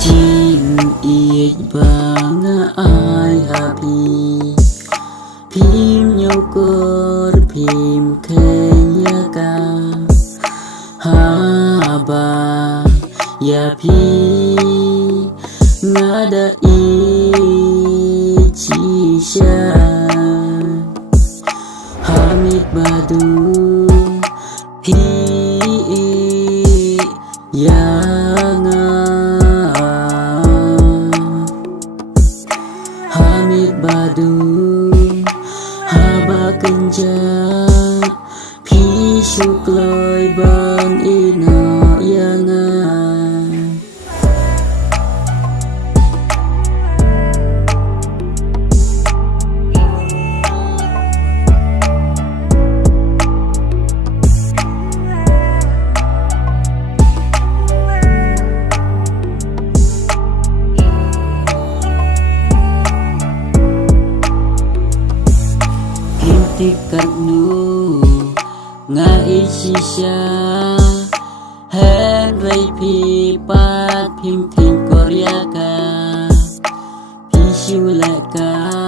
Jin iệt bang ai happy phim nhau cor phim kenya ka ha ba ya pi ngada i chi sha hamid badu pi ya nga hamid badu haba kenja pi syukloi bang ina yang tikat nu ngai shisha hen rei pi pat phim thim korea ka pi shu la ka